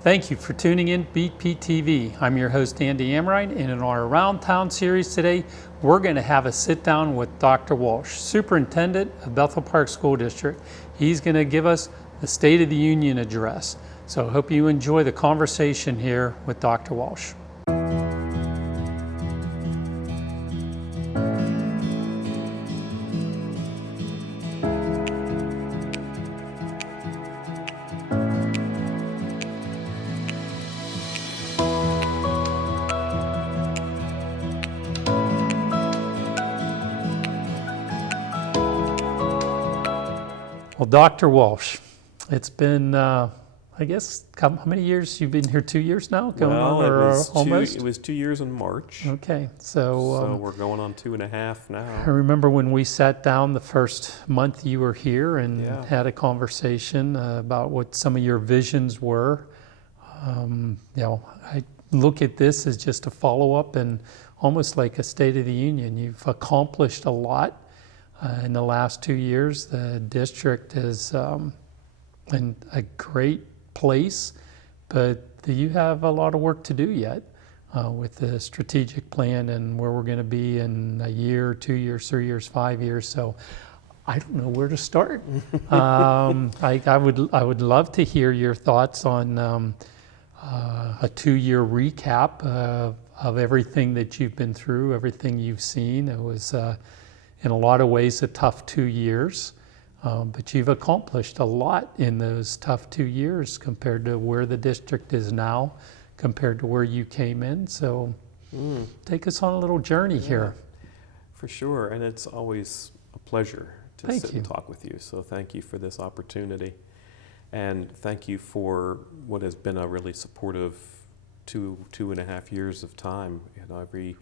Thank you for tuning in BPTV. I'm your host Andy Amrine, and in our Around Town series today, we're going to have a sit down with Dr. Walsh, Superintendent of Bethel Park School District. He's going to give us the State of the Union address. So I hope you enjoy the conversation here with Dr. Walsh. Well, Dr. Walsh, it's been, I guess, how many years? You've been here 2 years now? Almost? It was 2 years in March. Okay, so we're going on 2.5 now. I remember when we sat down the first month you were here and had a conversation about what some of your visions were. I look at this as just a follow-up and almost like a State of the Union. You've accomplished a lot. In the last 2 years, the district is in a great place, but you have a lot of work to do yet with the strategic plan and where we're going to be in a year, 2 years, 3 years, 5 years. So I don't know where to start. I would love to hear your thoughts on a 2-year recap of everything that you've been through, everything you've seen. It was in a lot of ways a tough 2 years, but you've accomplished a lot in those tough 2 years compared to where the district is now, compared to where you came in. So take us on a little journey here. For sure, and it's always a pleasure to sit and talk with you. So thank you for this opportunity. And thank you for what has been a really supportive 2.5 years of time. Every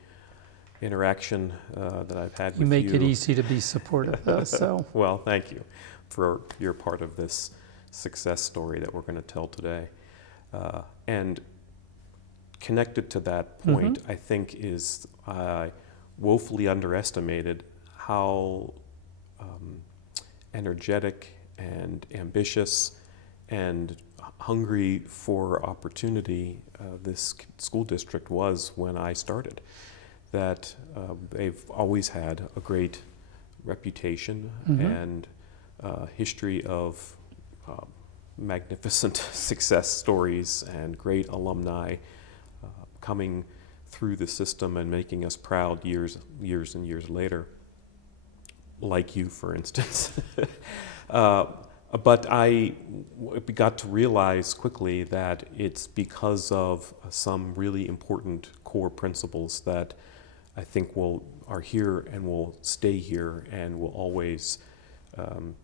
interaction that I've had with you. You make it easy to be supportive, though. So. Well, thank you for your part of this success story that we're going to tell today. And connected to that point, I think is woefully underestimated how energetic and ambitious and hungry for opportunity this school district was when I started. That they've always had a great reputation and history of magnificent success stories and great alumni coming through the system and making us proud years and years later, like you, for instance. But I got to realize quickly that it's because of some really important core principles that I think are here and will stay here and will always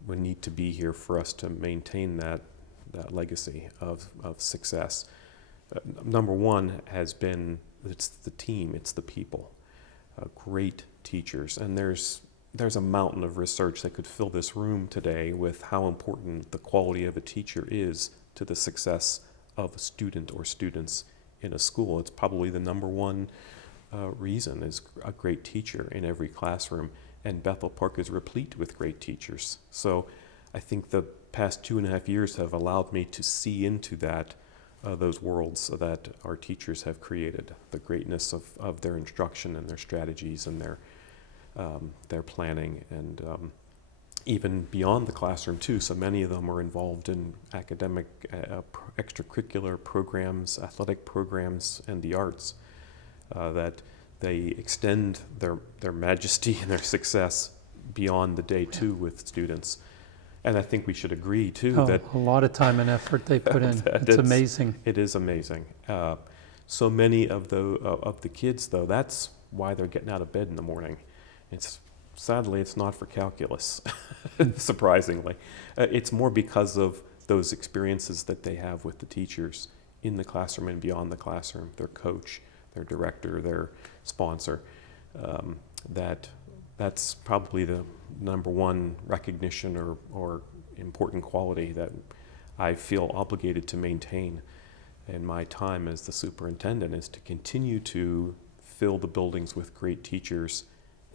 will need to be here for us to maintain that legacy of success. Number one has been, it's the team, it's the people, great teachers. And there's a mountain of research that could fill this room today with how important the quality of a teacher is to the success of a student or students in a school. It's probably the number one reason is a great teacher in every classroom, and Bethel Park is replete with great teachers. So I think the past 2.5 years have allowed me to see into those worlds that our teachers have created, the greatness of their instruction and their strategies and their planning, and even beyond the classroom too. So many of them are involved in academic extracurricular programs, athletic programs, and the arts. That they extend their majesty and their success beyond the day too with students. And I think we should agree too that a lot of time and effort they put in. It's amazing. It is amazing. So many of the kids, though, that's why they're getting out of bed in the morning. Sadly, it's not for calculus, surprisingly. It's more because of those experiences that they have with the teachers in the classroom and beyond the classroom, their coach, their director, their sponsor. That's probably the number one recognition or important quality that I feel obligated to maintain in my time as the superintendent, is to continue to fill the buildings with great teachers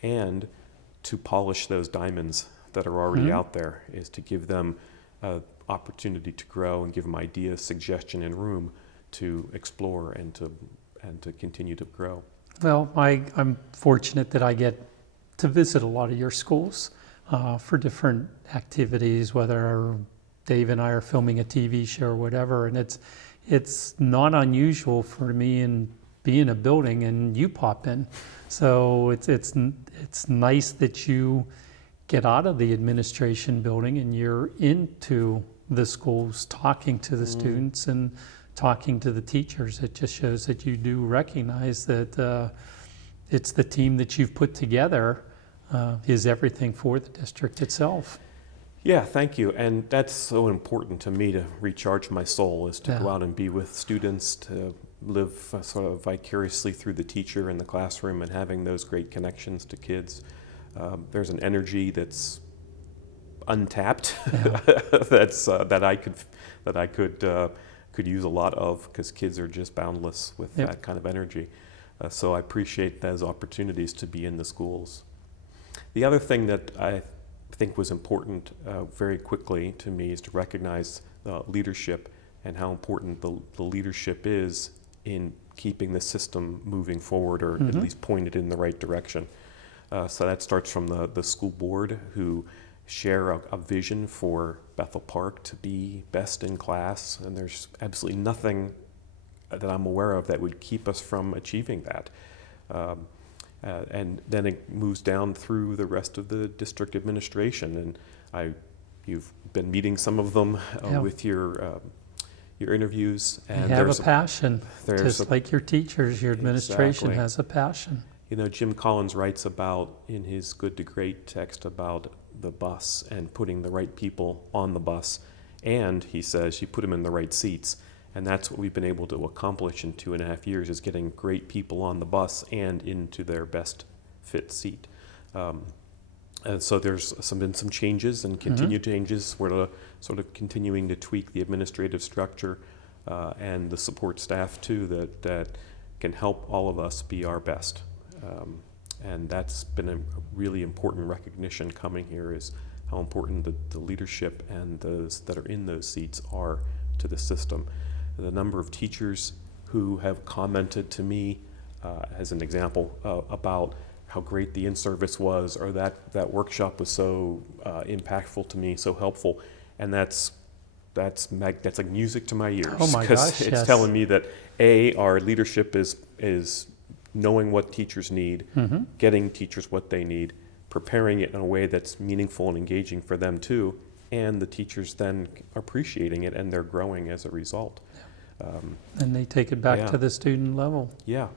and to polish those diamonds that are already out there, is to give them opportunity to grow and give them ideas, suggestion, and room to explore and to continue to grow. Well, I'm fortunate that I get to visit a lot of your schools for different activities, whether Dave and I are filming a TV show or whatever, and it's not unusual for me and be in a building and you pop in. So it's nice that you get out of the administration building and you're into the schools, talking to the students and talking to the teachers. It just shows that you do recognize that it's the team that you've put together is everything for the district itself. Yeah, thank you. And that's so important to me to recharge my soul, is to go out and be with students, to live sort of vicariously through the teacher in the classroom and having those great connections to kids. There's an energy that's untapped that I could use a lot of, because kids are just boundless with that kind of energy. So I appreciate those opportunities to be in the schools. The other thing that I think was important very quickly to me is to recognize leadership and how important the leadership is in keeping the system moving forward, or at least pointed in the right direction. So that starts from the school board, who share a vision for Bethel Park to be best in class, and there's absolutely nothing that I'm aware of that would keep us from achieving that. And then it moves down through the rest of the district administration, and you've been meeting some of them with your interviews. And you have a passion, just like your teachers. Your administration Exactly. has a passion. You know, Jim Collins writes about, in his Good to Great text, about the bus and putting the right people on the bus, and he says you put them in the right seats. And that's what we've been able to accomplish in 2.5 years, is getting great people on the bus and into their best fit seat. And so there's been some changes and continued changes. We're sort of continuing to tweak the administrative structure and the support staff too, that can help all of us be our best. And that's been a really important recognition coming here, is how important the leadership and those that are in those seats are to the system. The number of teachers who have commented to me, as an example, about how great the in-service was, or that workshop was so impactful to me, so helpful, and that's like music to my ears. Oh my gosh, it's yes. telling me that our leadership is knowing what teachers need, getting teachers what they need, preparing it in a way that's meaningful and engaging for them too, and the teachers then appreciating it, and they're growing as a result. And they take it back to the student level. Yeah.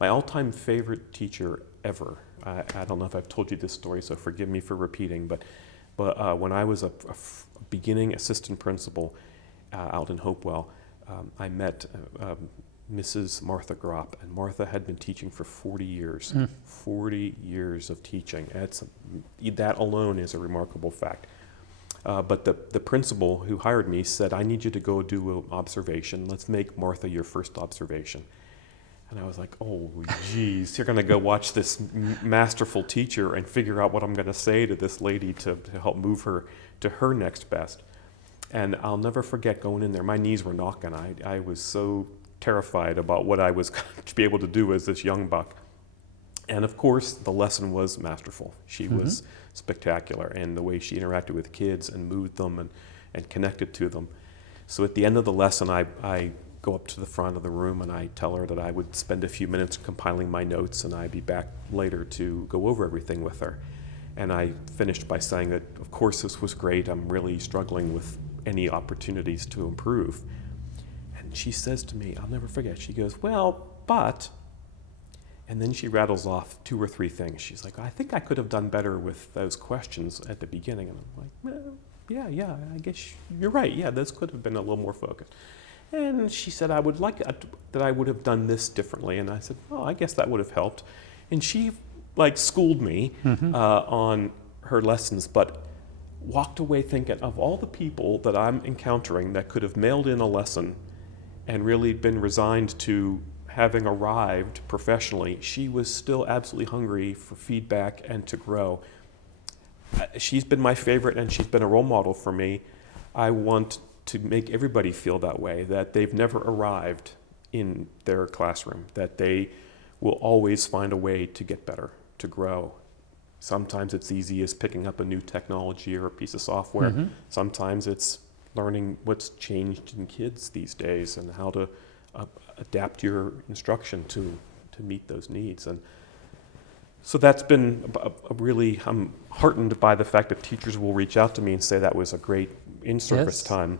My all-time favorite teacher ever, I don't know if I've told you this story, so forgive me for repeating, but when I was a beginning assistant principal out in Hopewell, I met Mrs. Martha Gropp, and Martha had been teaching for 40 years. 40 years of teaching. That alone is a remarkable fact. But the principal who hired me said, I need you to go do an observation. Let's make Martha your first observation. And I was like, oh, geez, you're going to go watch this masterful teacher and figure out what I'm going to say to this lady to help move her to her next best. And I'll never forget going in there. My knees were knocking. I was so terrified about what I was going to be able to do as this young buck. And of course, the lesson was masterful. She was spectacular, and the way she interacted with kids and moved them and connected to them. So at the end of the lesson, I go up to the front of the room and I tell her that I would spend a few minutes compiling my notes, and I'd be back later to go over everything with her. And I finished by saying that, of course, this was great. I'm really struggling with any opportunities to improve. And she says to me, I'll never forget, she goes, well, but... And then she rattles off 2 or 3 things. She's like, I think I could have done better with those questions at the beginning. And I'm like, well, yeah, I guess you're right. Yeah, those could have been a little more focused. And she said, I would like that I would have done this differently. And I said, oh, I guess that would have helped. And she schooled me on her lessons, but walked away thinking of all the people that I'm encountering that could have mailed in a lesson and really been resigned to having arrived professionally. She was still absolutely hungry for feedback and to grow. She's been my favorite, and she's been a role model for me. I want to make everybody feel that way, that they've never arrived in their classroom, that they will always find a way to get better, to grow. Sometimes it's easy as picking up a new technology or a piece of software. Mm-hmm. Sometimes it's learning what's changed in kids these days and how to adapt your instruction to meet those needs. And so that's been a really, I'm heartened by the fact that teachers will reach out to me and say that was a great in-service Yes. time,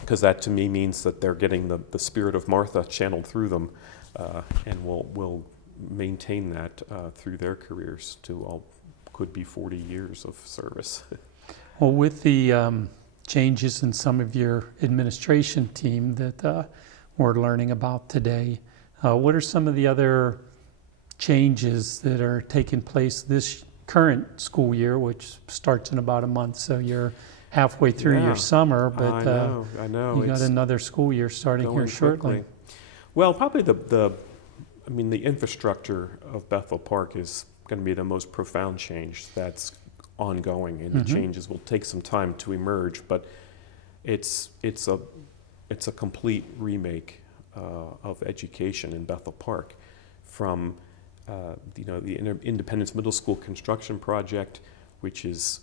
because that to me means that they're getting the spirit of Martha channeled through them, and will maintain that through their careers to all could be 40 years of service. Well, with the changes in some of your administration team that we're learning about today, what are some of the other changes that are taking place this current school year, which starts in about a month? So you're halfway through Yeah. your summer, I but know. you got It's another school year starting here going shortly. quickly. Well, probably the infrastructure of Bethel Park is going to be the most profound change that's ongoing, and the changes will take some time to emerge, but it's a complete remake of education in Bethel Park, from the Independence Middle School construction project, which is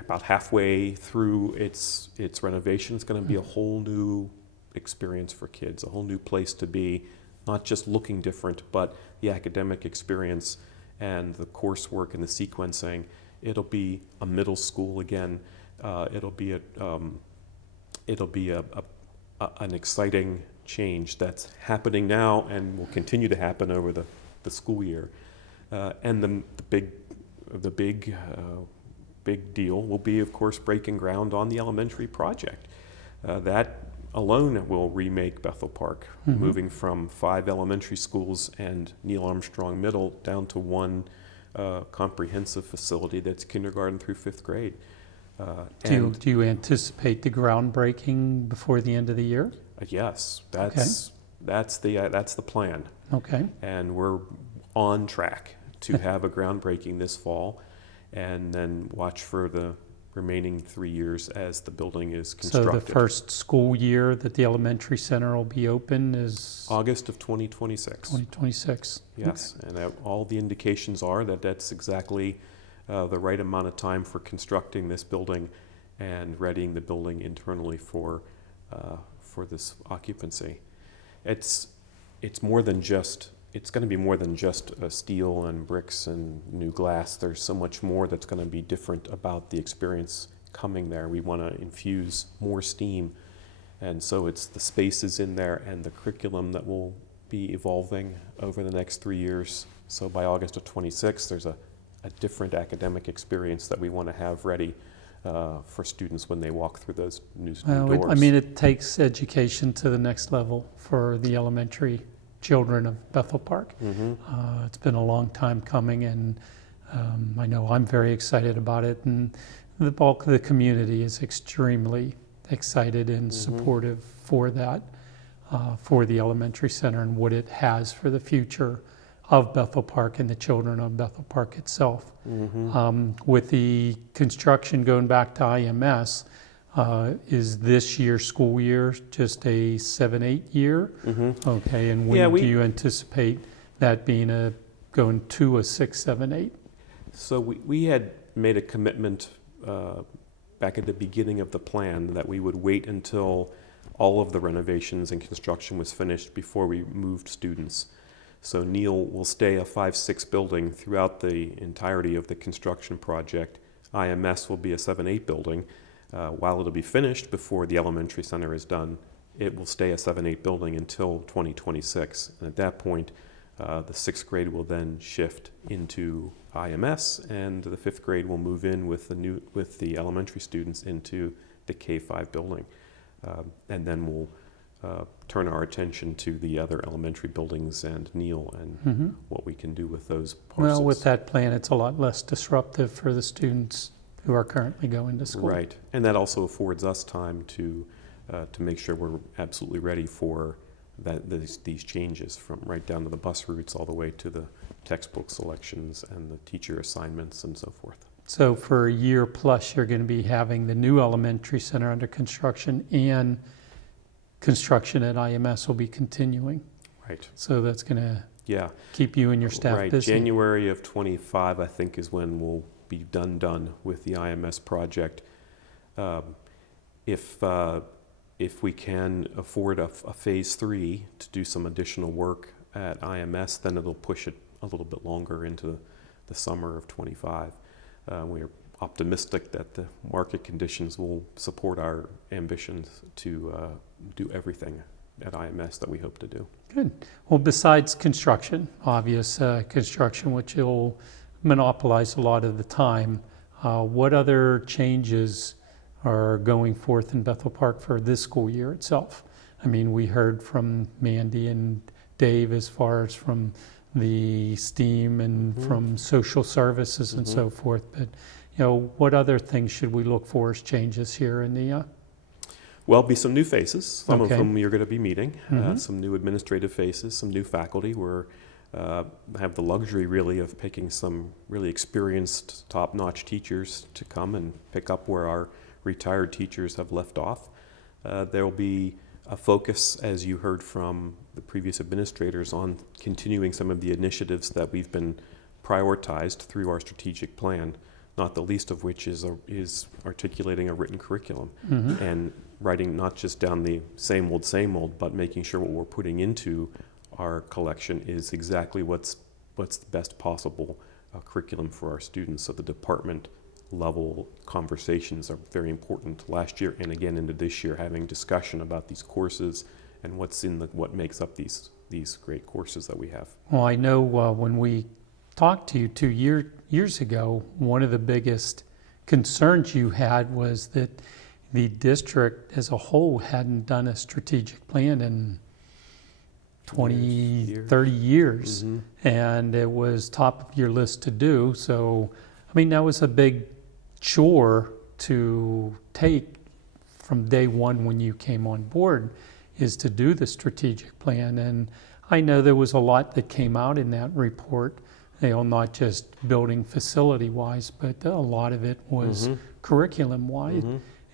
about halfway through its renovation. It's going to be a whole new experience for kids, a whole new place to be, not just looking different, but the academic experience and the coursework and the sequencing. It'll be a middle school again. It'll be an exciting change that's happening now and will continue to happen over the school year. And the big deal will be, of course, breaking ground on the elementary project. That alone will remake Bethel Park, moving from 5 elementary schools and Neil Armstrong Middle down to one comprehensive facility that's kindergarten through 5th grade. Do you anticipate the groundbreaking before the end of the year? Yes, that's the plan, Okay. and we're on track to have a groundbreaking this fall, and then watch for the remaining 3 years as the building is So constructed. the first school year that the elementary center will be open is August of 2026. 2026. Yes, and all the indications are that that's exactly the right amount of time for constructing this building and readying the building internally for this occupancy. It's going to be more than just steel and bricks and new glass. There's so much more that's going to be different about the experience coming there. We want to infuse more steam, and so it's the spaces in there and the curriculum that will be evolving over the next 3 years. So by August of 26, there's a different academic experience that we want to have ready for students when they walk through those new doors. It takes education to the next level for the elementary children of Bethel Park. It's been a long time coming, and I know I'm very excited about it, and the bulk of the community is extremely excited and supportive for that, for the elementary center and what it has for the future of Bethel Park and the children of Bethel Park itself. With the construction going back to IMS, is this year's school year just a 7-8 year? Okay, and when do you anticipate that being going to a 6-7-8? So we had made a commitment back at the beginning of the plan that we would wait until all of the renovations and construction was finished before we moved students. So Neil will stay a 5-6 building throughout the entirety of the construction project. IMS will be a 7-8 building. While it'll be finished before the elementary center is done, it will stay a 7-8 building until 2026. And at that point, the 6th grade will then shift into IMS, and the 5th grade will move in with the elementary students into the K-5 building. And then we'll turn our attention to the other elementary buildings and Neil and what we can do with those parcels. Well, with that plan, it's a lot less disruptive for the students who are currently going to school. Right, and that also affords us time to make sure we're absolutely ready for these changes, from right down to the bus routes all the way to the textbook selections and the teacher assignments and so forth. So for a year plus, you're going to be having the new elementary center under construction, and construction at IMS will be continuing. Right. So that's going to Yeah. keep you and your staff Right. busy. January of 25, I think, is when we'll be done with the IMS project. Um, if we can afford a phase 3 to do some additional work at IMS, then it'll push it a little bit longer into the summer of 25. We're optimistic that the market conditions will support our ambitions to do everything at IMS that we hope to do. Good. Well, besides construction, obvious construction, which will monopolize a lot of the time, what other changes are going forth in Bethel Park for this school year itself? I mean, we heard from Mandy and Dave as far as from the STEAM and from social services and so forth, but what other things should we look for as changes here in the Well, be some new faces, some Okay. of whom you're going to be meeting, some new administrative faces, some new faculty. We're have the luxury really of picking some really experienced, top-notch teachers to come and pick up where our retired teachers have left off. There will be a focus, as you heard from the previous administrators, on continuing some of the initiatives that we've been prioritized through our strategic plan, not the least of which is articulating a written curriculum and writing not just down the same old, but making sure what we're putting into our collection is exactly what's the best possible curriculum for our students. So the department level conversations are very important last year and again into this year, having discussion about these courses and what makes up these great courses that we have. Well, I know when we talked to you 2 years ago, one of the biggest concerns you had was that the district as a whole hadn't done a strategic plan in 20, 30 years, and it was top of your list to do. So, I mean, that was a big chore to take from day one when you came on board, is to do the strategic plan. And I know there was a lot that came out in that report, not just building facility-wise, but a lot of it was curriculum-wise.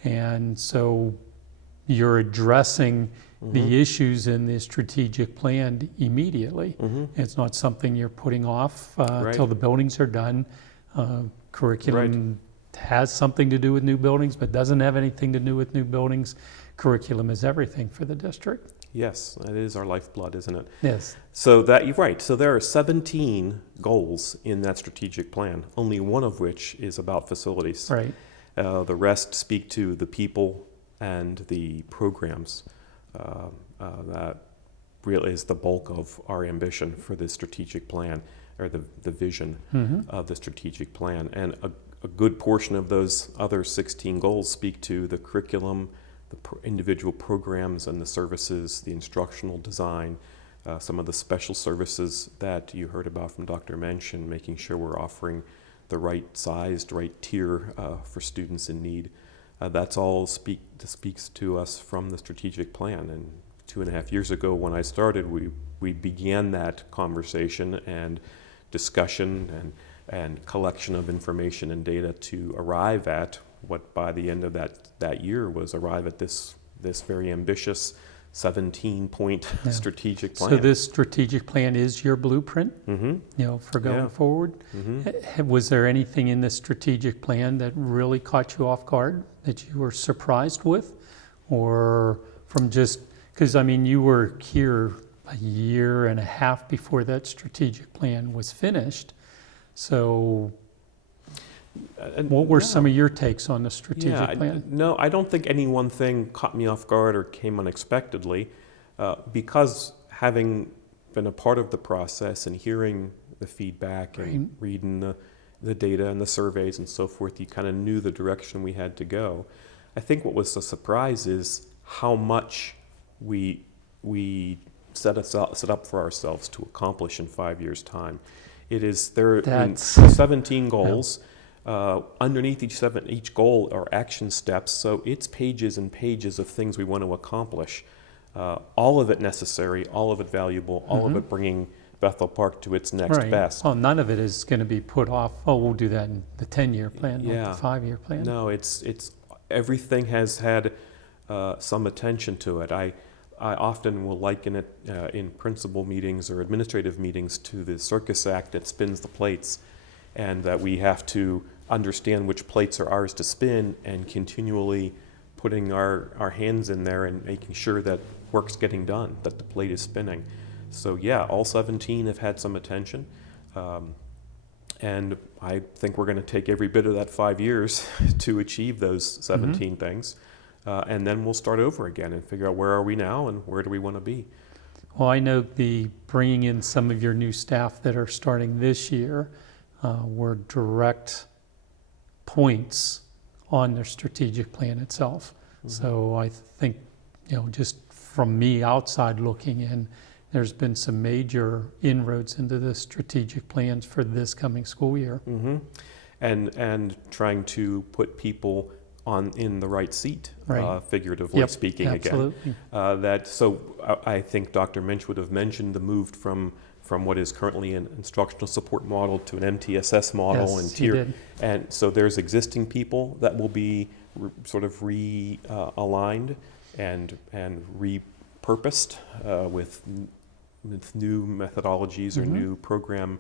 And so you're addressing the issues in the strategic plan immediately. It's not something you're putting off till the buildings are done. Curriculum has something to do with new buildings, but doesn't have anything to do with new buildings. Curriculum is everything for the district. Yes, that is our lifeblood, isn't it? Yes. So you're right. So there are 17 goals in that strategic plan, only one of which is about facilities. Right. The rest speak to the people and the programs. That really is the bulk of our ambition for this strategic plan, or the vision of the strategic plan. And a good portion of those other 16 goals speak to the curriculum, the individual programs and the services, the instructional design, some of the special services that you heard about from Dr. Mensch, and making sure we're offering the right sized, right tier for students in need. That's all speaks to us from the strategic plan. And 2.5 years ago when I started, we began that conversation and discussion and collection of information and data to arrive at what by the end of that year was arrive at this very ambitious 17-point strategic plan. So this strategic plan is your blueprint, for going forward. Was there anything in this strategic plan that really caught you off guard, that you were surprised with? Or from just, because I mean, you were here a year and a half before that strategic plan was finished. So what were some of your takes on the strategic plan? No, I don't think any one thing caught me off guard or came unexpectedly, because having been a part of the process and hearing the feedback and reading the data and the surveys and so forth, you kind of knew the direction we had to go. I think what was a surprise is how much we set up for ourselves to accomplish in 5 years' time. There are 17 goals. Underneath each goal are action steps, so it's pages and pages of things we want to accomplish. All of it necessary, all of it valuable, all of it bringing Bethel Park to its next Right. best. Well, none of it is going to be put off, oh, we'll do that in the 10-year plan, Yeah. not the 5-year plan. No, it's everything has had some attention to it. I often will liken it in principal meetings or administrative meetings to the circus act that spins the plates, and that we have to understand which plates are ours to spin and continually putting our hands in there and making sure that work's getting done, that the plate is spinning. So yeah, all 17 have had some attention. And I think we're going to take every bit of that 5 years to achieve those 17 things. And then we'll start over again and figure out where are we now and where do we want to be. Well, I know the bringing in some of your new staff that are starting this year were direct points on their strategic plan itself. So I think, just from me outside looking in, there's been some major inroads into the strategic plans for this coming school year. And trying to put people in the right seat, Right. figuratively Yep, speaking absolutely. again. I think Dr. Minch would have mentioned the move from what is currently an instructional support model to an MTSS model Yes, and he did. and so there's existing people that will be sort of realigned and repurposed with new methodologies or new program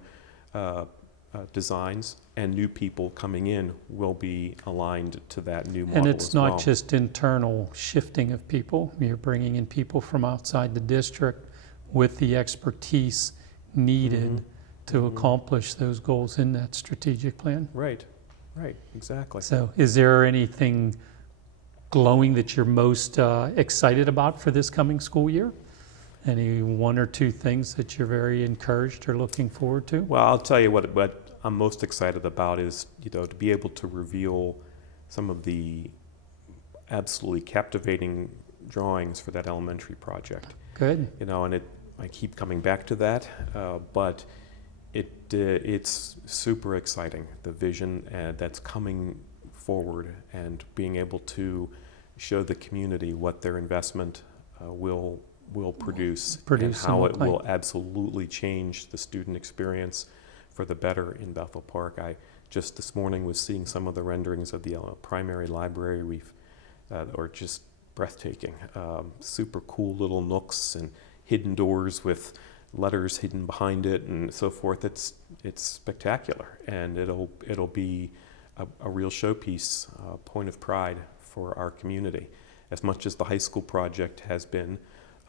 designs, and new people coming in will be aligned to that new model. And it's as not well. just internal shifting of people. You're bringing in people from outside the district with the expertise needed to accomplish those goals in that strategic plan. Right, exactly. So is there anything glowing that you're most excited about for this coming school year? Any one or two things that you're very encouraged or looking forward to? Well, I'll tell you what I'm most excited about is, to be able to reveal some of the absolutely captivating drawings for that elementary project. Good. And I keep coming back to that, but it's super exciting, the vision that's coming forward and being able to show the community what their investment will produce and how it will absolutely change the student experience for the better in Bethel Park. I just this morning was seeing some of the renderings of the primary library are just breathtaking. Super cool little nooks and hidden doors with letters hidden behind it and so forth. It's spectacular, and it'll be a real showpiece, point of pride for our community, as much as the high school project has been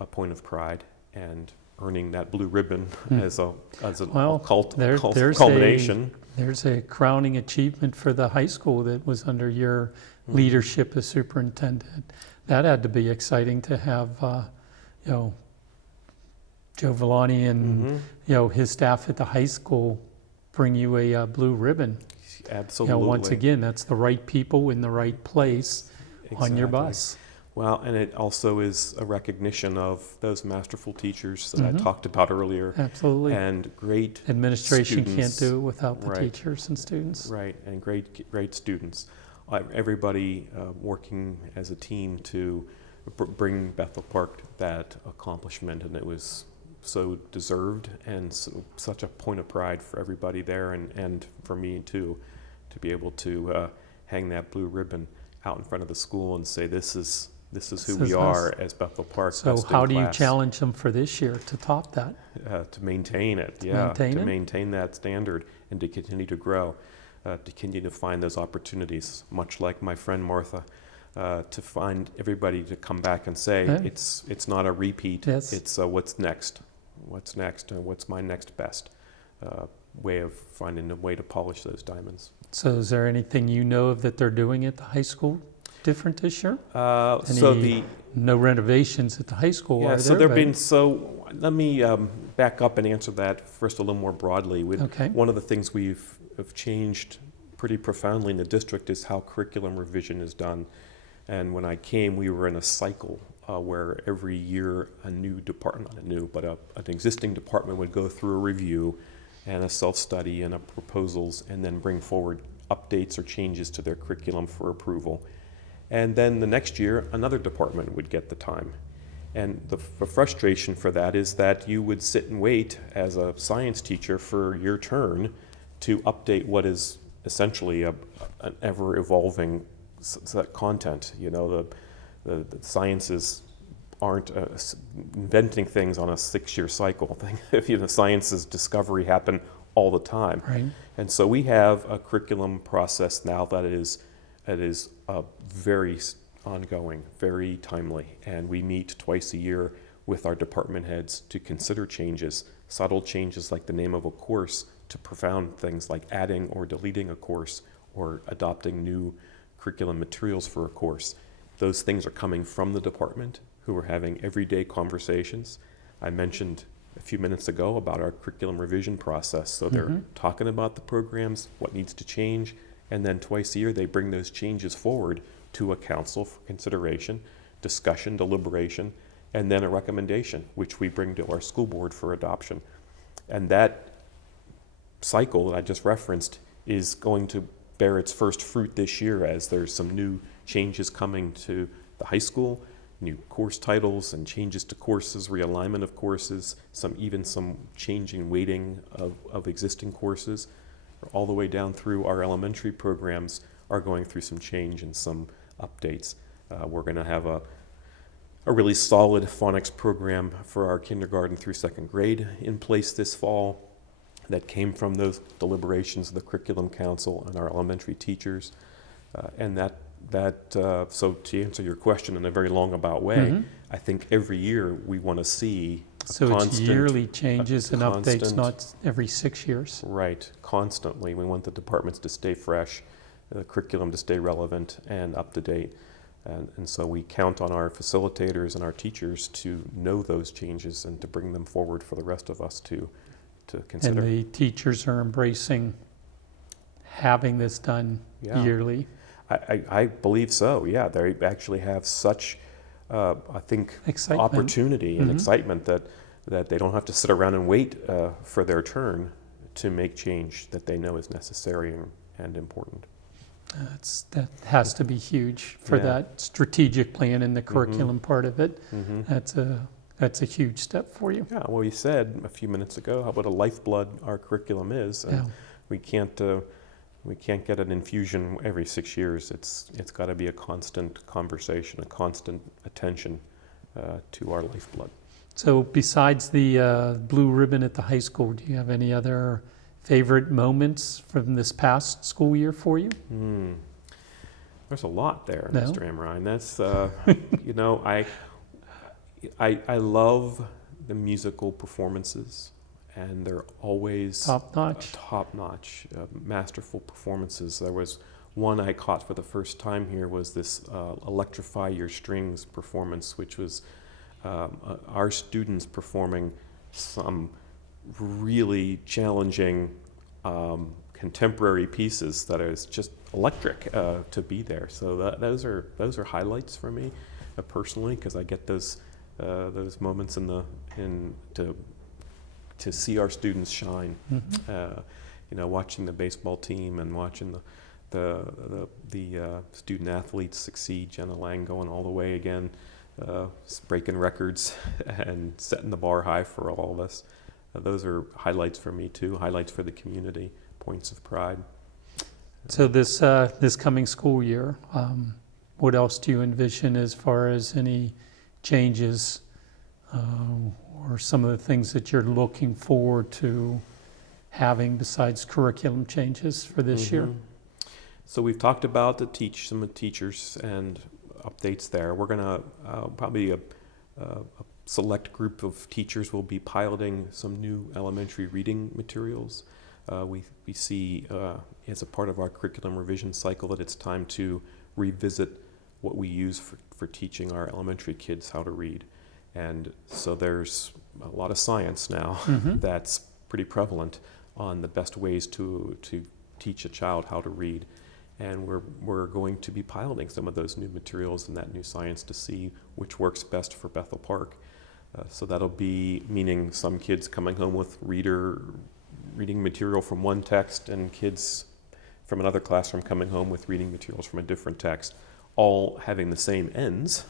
a point of pride and earning that blue ribbon as a culmination. There's a crowning achievement for the high school that was under your leadership as superintendent. That had to be exciting to have, Joe Villani and his staff at the high school bring you a blue ribbon. Absolutely. Once again, that's the right people in the right place on your bus. Well, and it also is a recognition of those masterful teachers that I talked about earlier. Absolutely. And great administration students. can't do it without the Right. teachers and students. Right, and great students. Everybody working as a team to bring Bethel Park that accomplishment, and it was so deserved and such a point of pride for everybody there, and for me too, to be able to hang that blue ribbon out in front of the school and say this is who we are as Bethel Park. So how do you challenge them for this year to top that? To maintain it, maintain that standard and to continue to grow, to continue to find those opportunities, much like my friend Martha, to find everybody to come back and say it's not a repeat, it's what's next, and what's my next best way of finding a way to polish those diamonds. So is there anything you know of that they're doing at the high school different this year? No renovations at the high school, are there? Let me back up and answer that first a little more broadly. One of the things have changed pretty profoundly in the district is how curriculum revision is done. And when I came, we were in a cycle where every year a new department, an existing department would go through a review and a self-study and proposals, and then bring forward updates or changes to their curriculum for approval. And then the next year, another department would get the time. And the frustration for that is that you would sit and wait as a science teacher for your turn to update what is essentially an ever-evolving content. You know, the sciences aren't inventing things on a 6-year cycle. Science's discovery happen all the time. Right. And so we have a curriculum process now that is very ongoing, very timely, and we meet twice a year with our department heads to consider changes, subtle changes like the name of a course, to profound things like adding or deleting a course or adopting new curriculum materials for a course. Those things are coming from the department, who are having everyday conversations. I mentioned a few minutes ago about our curriculum revision process. So they're talking about the programs, what needs to change, and then twice a year they bring those changes forward to a council for consideration, discussion, deliberation, and then a recommendation, which we bring to our school board for adoption. And that cycle that I just referenced is going to bear its first fruit this year, as there's some new changes coming to the high school, new course titles and changes to courses, realignment of courses, even some changing weighting of existing courses, all the way down through our elementary programs are going through some change and some updates. We're going to have a really solid phonics program for our kindergarten through second grade in place this fall that came from those deliberations of the Curriculum Council and our elementary teachers. So to answer your question in a very long about way, I think every year we want to see it's yearly changes and updates, not every 6 years. Right, constantly. We want the departments to stay fresh, the curriculum to stay relevant and up to date. And so we count on our facilitators and our teachers to know those changes and to bring them forward for the rest of us to consider. And the teachers are embracing having this done yearly. I believe so, yeah. They actually have such, I think, excitement. Opportunity and excitement that they don't have to sit around and wait for their turn to make change that they know is necessary and important. That has to be huge for that strategic plan and the curriculum part of it. That's a huge step for you. Yeah, well, you said a few minutes ago how what a lifeblood our curriculum is, and we can't get an infusion every 6 years. It's got to be a constant conversation, a constant attention to our lifeblood. So besides the blue ribbon at the high school, do you have any other favorite moments from this past school year for you? There's a lot there, No? Mr. Amrine. That's, I love the musical performances, and they're always top-notch, masterful performances. There was one I caught for the first time here was this Electrify Your Strings performance, which was our students performing some really challenging contemporary pieces that is just electric to be there. So those are highlights for me personally, because I get those moments to see our students shine. Watching the baseball team and watching the student athletes succeed. Jenna Lang going all the way again, breaking records and setting the bar high for all of us. Those are highlights for me too. Highlights for the community. Points of pride. So this coming school year, what else do you envision as far as any changes or some of the things that you're looking forward to having besides curriculum changes for this year? So we've talked about some of the teachers and updates there. We're going to probably a select group of teachers will be piloting some new elementary reading materials. We see as a part of our curriculum revision cycle that it's time to revisit what we use for teaching our elementary kids how to read. And so there's a lot of science now that's pretty prevalent on the best ways to teach a child how to read. And we're going to be piloting some of those new materials and that new science to see which works best for Bethel Park. So that'll be meaning some kids coming home with reading material from one text and kids from another classroom coming home with reading materials from a different text, all having the same ends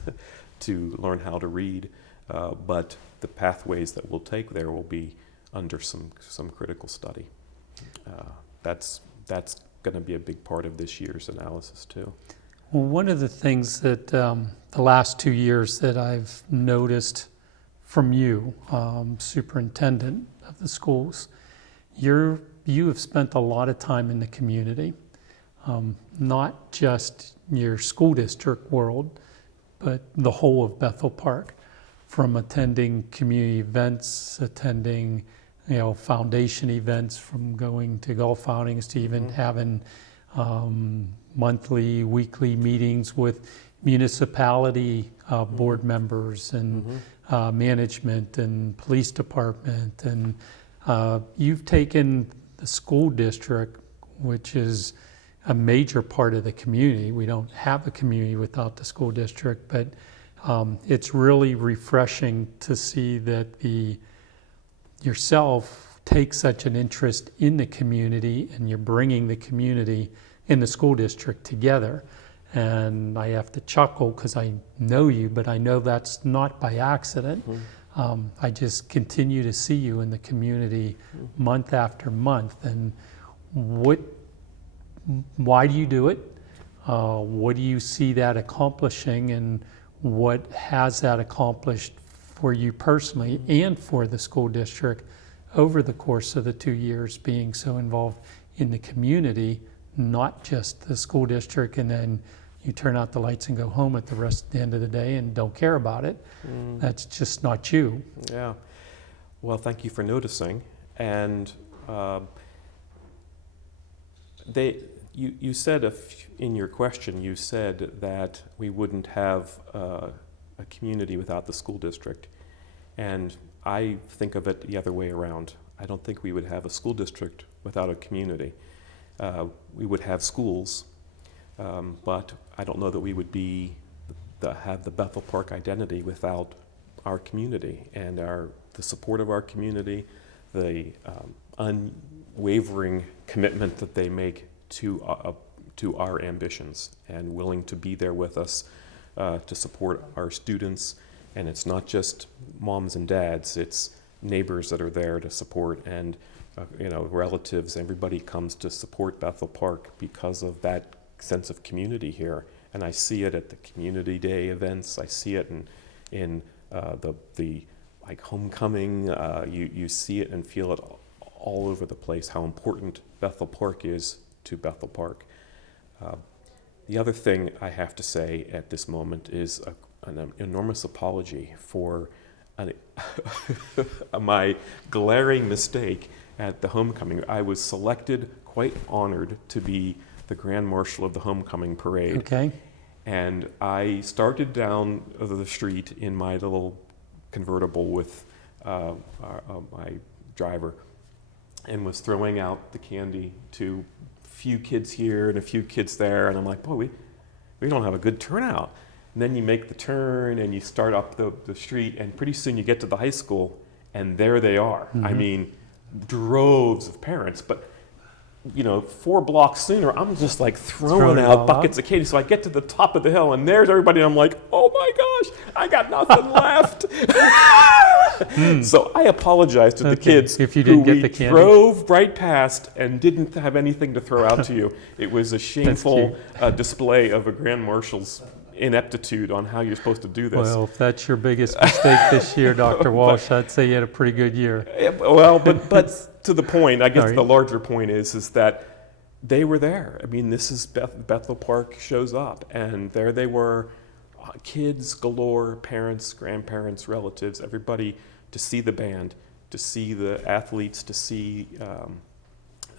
to learn how to read. but the pathways that we'll take there will be under some critical study. That's going to be a big part of this year's analysis too. Well, one of the things that the last 2 years that I've noticed from you, superintendent of the schools, you have spent a lot of time in the community, not just your school district world, but the whole of Bethel Park, from attending community events, attending foundation events, from going to golf outings to even having monthly, weekly meetings with municipality board members and management and police department. And you've taken the school district, which is a major part of the community. We don't have a community without the school district, but it's really refreshing to see that yourself take such an interest in the community, and you're bringing the community in the school district together. And I have to chuckle because I know you, but I know that's not by accident. I just continue to see you in the community month after month. And why do you do it? What do you see that accomplishing, and what has that accomplished for you personally and for the school district over the course of the 2 years being so involved in the community, not just the school district, and then you turn out the lights and go home at the end of the day and don't care about it? That's just not you. Yeah. Well, thank you for noticing. And you said in your question, you said that we wouldn't have a community without the school district. And I think of it the other way around. I don't think we would have a school district without a community. We would have schools, but I don't know that we would have the Bethel Park identity without our community and the support of our community, the unwavering commitment that they make to our ambitions, and willing to be there with us to support our students. And it's not just moms and dads, it's neighbors that are there to support, and relatives. Everybody comes to support Bethel Park because of that sense of community here. And I see it at the community day events. I see it in the like homecoming. You see it and feel it all over the place, how important Bethel Park is to Bethel Park. The other thing I have to say at this moment is an enormous apology for my glaring mistake at the homecoming. I was selected, quite honored, to be the Grand Marshal of the Homecoming Parade. Okay. And I started down the street in my little convertible with my driver, and was throwing out the candy to a few kids here and a few kids there. And I'm like, boy, we don't have a good turnout. And then you make the turn and you start up the street, and pretty soon you get to the high school, and there they are. I mean, droves of parents. But 4 blocks sooner, I'm just like throwing out buckets of candy. So I get to the top of the hill, and there's everybody, and I'm like, oh my gosh, I got nothing left. So I apologize to the kids if you didn't who get the candy. Drove right past and didn't have anything to throw out to you. It was a shameful display of a Grand Marshal's ineptitude on how you're supposed to do this. Well, if that's your biggest mistake this year, Dr. Walsh, I'd say you had a pretty good year. Well, but to the point, I guess the larger point is that they were there. I mean, this is Bethel Park shows up, and there they were, kids galore, parents, grandparents, relatives, everybody, to see the band, to see the athletes, to see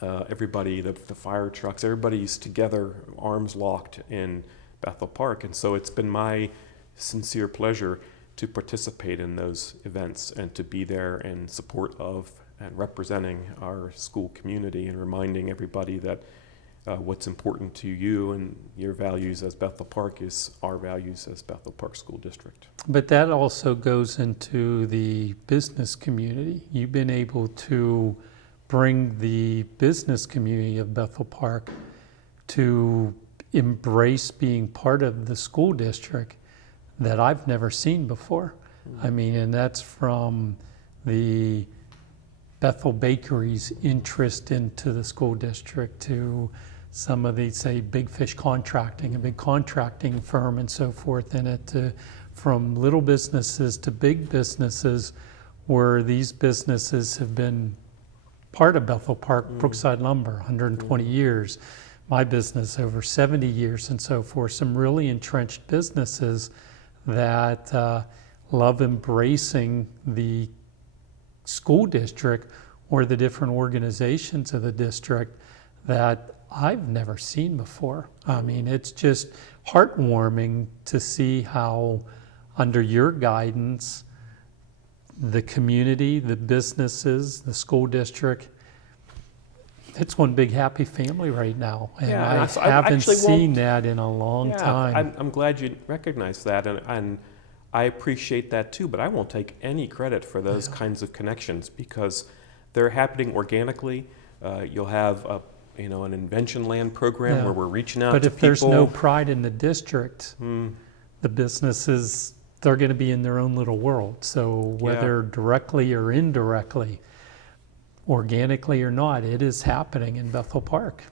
everybody, the fire trucks, everybody's together, arms locked in Bethel Park. And so it's been my sincere pleasure to participate in those events and to be there in support of and representing our school community, and reminding everybody that what's important to you and your values as Bethel Park is our values as Bethel Park School District. But that also goes into the business community. You've been able to bring the business community of Bethel Park to embrace being part of the school district that I've never seen before. I mean, and that's from the Bethel Bakery's interest into the school district to some of the, say, Big Fish Contracting, a big contracting firm and so forth in it, to, from little businesses to big businesses, where these businesses have been part of Bethel Park, Brookside Lumber, 120 years, my business over 70 years and so forth, some really entrenched businesses that love embracing the school district or the different organizations of the district that I've never seen before. I mean, it's just heartwarming to see how, under your guidance, the community, the businesses, the school district, it's one big happy family right now. And Yeah, I haven't actually seen that in a long time. I'm glad you recognize that, and I appreciate that too, but I won't take any credit for those kinds of connections because they're happening organically. You'll have an Invention Land program Yeah. where we're reaching out But to if people. there's no pride in the district, the businesses, they're going to be in their own little world. So whether directly or indirectly, organically or not, it is happening in Bethel Park.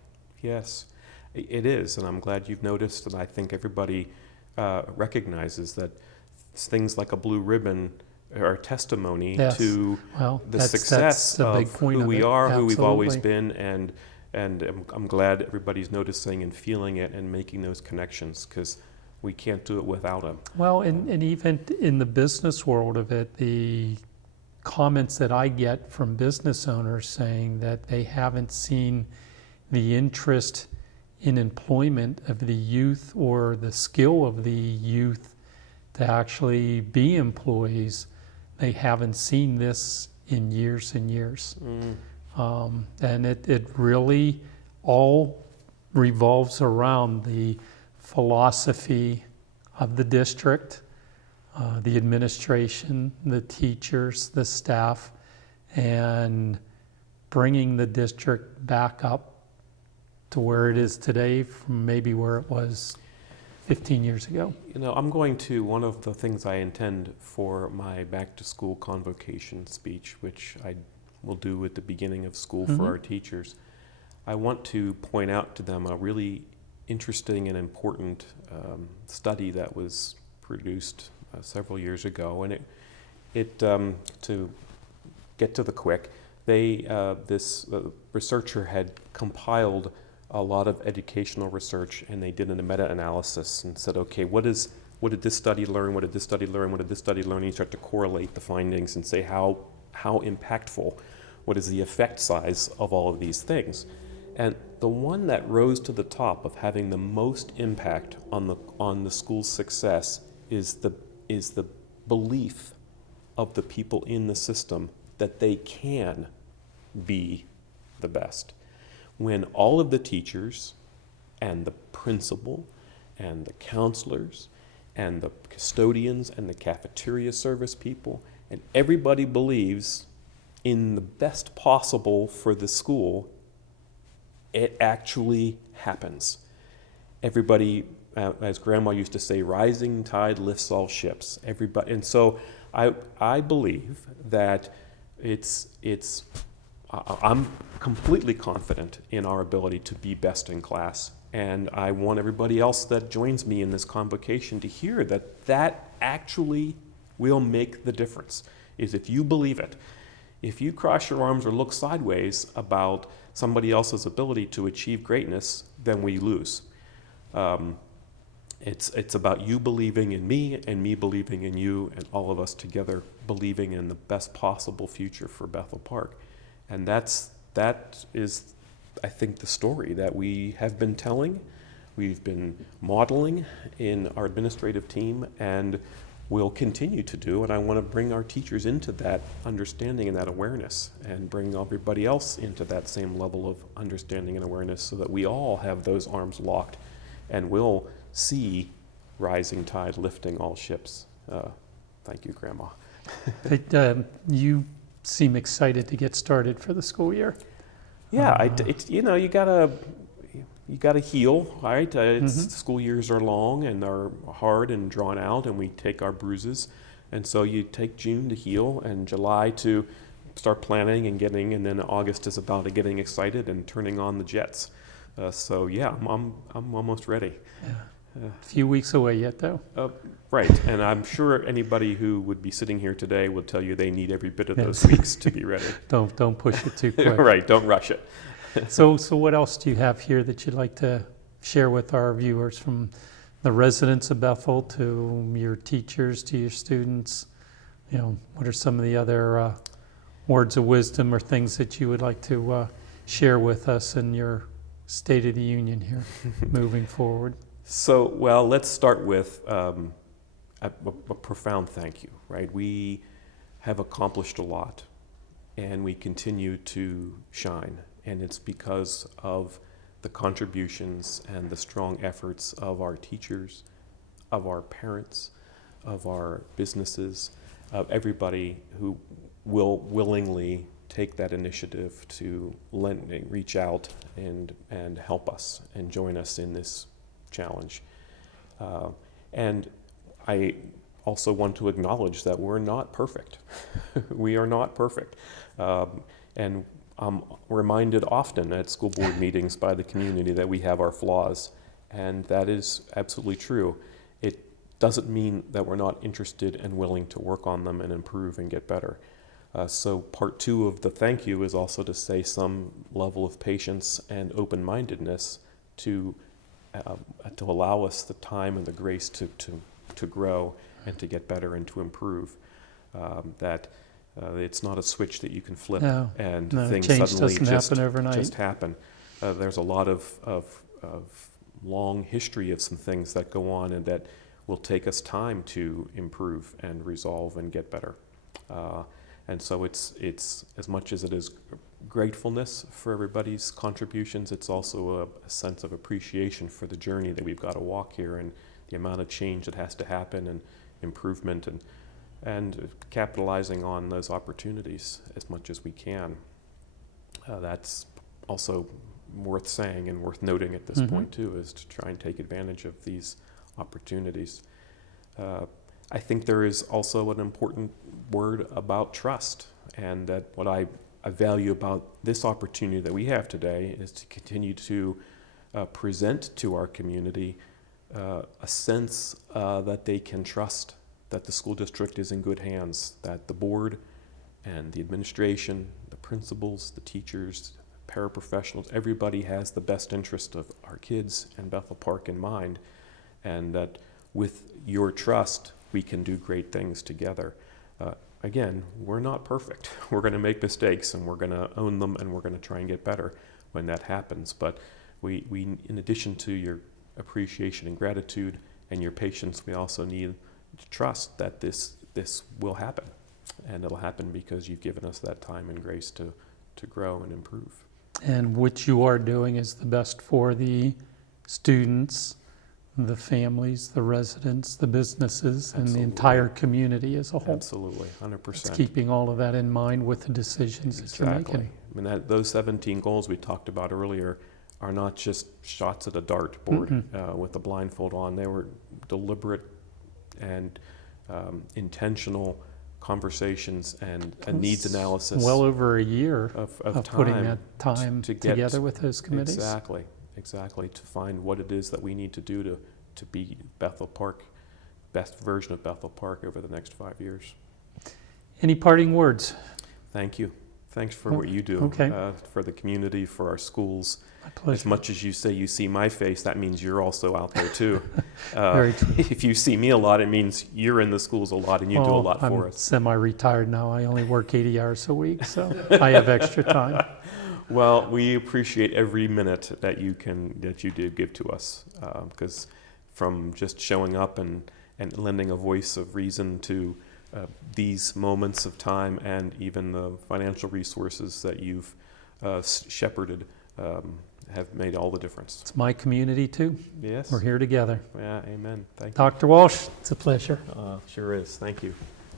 Yes, it is, and I'm glad you've noticed, and I think everybody recognizes that things like a blue ribbon are a testimony Yes. to Well, the that's success a of big point who of we it. are, who we've always Absolutely. been, and I'm glad everybody's noticing and feeling it and making those connections because we can't do it without them. Well, and even in the business world of it, the comments that I get from business owners saying that they haven't seen the interest in employment of the youth or the skill of the youth to actually be employees, they haven't seen this in years and years. And it really all revolves around the philosophy of the district, the administration, the teachers, the staff, and bringing the district back up to where it is today from maybe where it was 15 years ago. I'm going to, one of the things I intend for my back to school convocation speech, which I will do at the beginning of school for our teachers, I want to point out to them a really interesting and important study that was produced several years ago, and it to get to the quick, this researcher had compiled a lot of educational research, and they did a meta-analysis and said, okay, what did this study learn? What did this study learn? What did this study learn? And you start to correlate the findings and say how impactful, what is the effect size of all of these things? And the one that rose to the top of having the most impact on the school's success is the belief of the people in the system that they can be the best. When all of the teachers and the principal and the counselors and the custodians and the cafeteria service people and everybody believes in the best possible for the school, it actually happens. Everybody, as Grandma used to say, rising tide lifts all ships. Everybody, and so I believe that I'm completely confident in our ability to be best in class, and I want everybody else that joins me in this convocation to hear that actually will make the difference, is if you believe it. If you cross your arms or look sideways about somebody else's ability to achieve greatness, then we lose. It's about you believing in me and me believing in you and all of us together believing in the best possible future for Bethel Park. And that is, I think, the story that we have been telling, we've been modeling in our administrative team, and will continue to do. And I want to bring our teachers into that understanding and that awareness, and bring everybody else into that same level of understanding and awareness, so that we all have those arms locked and will see rising tide lifting all ships. Thank you, Grandma. You seem excited to get started for the school year. Yeah, you gotta heal, right? School years are long and are hard and drawn out, and we take our bruises. And so you take June to heal and July to start planning and getting, and then August is about getting excited and turning on the jets. So yeah, I'm almost ready. A few weeks away yet, though. Right, and I'm sure anybody who would be sitting here today will tell you they need every bit of those Yes. weeks to be ready. Don't push it too quick. Right, don't rush it. So what else do you have here that you'd like to share with our viewers, from the residents of Bethel to your teachers to your students? You know, what are some of the other words of wisdom or things that you would like to share with us in your State of the Union here moving forward? So, well, let's start with a profound thank you, right? We have accomplished a lot, and we continue to shine, and it's because of the contributions and the strong efforts of our teachers, of our parents, of our businesses, of everybody who will willingly take that initiative to reach out and help us and join us in this challenge. And I also want to acknowledge that we're not perfect. We are not perfect. And I'm reminded often at school board meetings by the community that we have our flaws, and that is absolutely true. It doesn't mean that we're not interested and willing to work on them and improve and get better. So part two of the thank you is also to say some level of patience and open-mindedness to allow us the time and the grace to grow and to get better and to improve. It's not a switch that you can flip and things change suddenly doesn't happen overnight. just happen. There's a lot of long history of some things that go on and that will take us time to improve and resolve and get better. And so it's as much as it is gratefulness for everybody's contributions, it's also a sense of appreciation for the journey that we've got to walk here and the amount of change that has to happen and improvement and capitalizing on those opportunities as much as we can. That's also worth saying and worth noting at this point too, is to try and take advantage of these opportunities. I think there is also an important word about trust, and that what I value about this opportunity that we have today is to continue to present to our community a sense that they can trust that the school district is in good hands, that the board and the administration, the principals, the teachers, paraprofessionals, everybody has the best interest of our kids and Bethel Park in mind, and that with your trust, we can do great things together. Again, we're not perfect. We're going to make mistakes, and we're going to own them, and we're going to try and get better when that happens. But we, in addition to your appreciation and gratitude and your patience, we also need to trust that this will happen, and it'll happen because you've given us that time and grace to grow and improve. And what you are doing is the best for the students, the families, the residents, the businesses, and the entire community as a whole. Absolutely, 100%. It's keeping all of that in mind with the decisions that you're making. I mean, those 17 goals we talked about earlier are not just shots at a dartboard with a blindfold on. They were deliberate and intentional conversations and a needs analysis. Well over a year of putting that time to get together with those committees. Exactly, to find what it is that we need to do to be Bethel Park, best version of Bethel Park over the next 5 years. Any parting words? Thank you. Thanks for what you do for the community, for our schools. My pleasure. As much as you say you see my face, that means you're also out there too. Very true. If you see me a lot, it means you're in the schools a lot and you do a lot for I'm us. semi-retired now. I only work 80 hours a week, so I have extra time. Well, we appreciate every minute that you did give to us, because from just showing up and lending a voice of reason to these moments of time, and even the financial resources that you've shepherded have made all the difference. It's my community too. Yes. We're here together. Yeah, amen. Thank you. Dr. Walsh, it's a pleasure. Sure is. Thank you.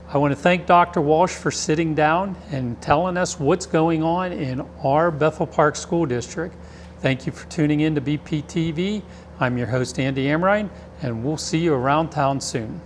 I want to thank Dr. Walsh for sitting down and telling us what's going on in our Bethel Park School District. Thank you for tuning in to BPTV. I'm your host, Andy Amrine, and we'll see you around town soon.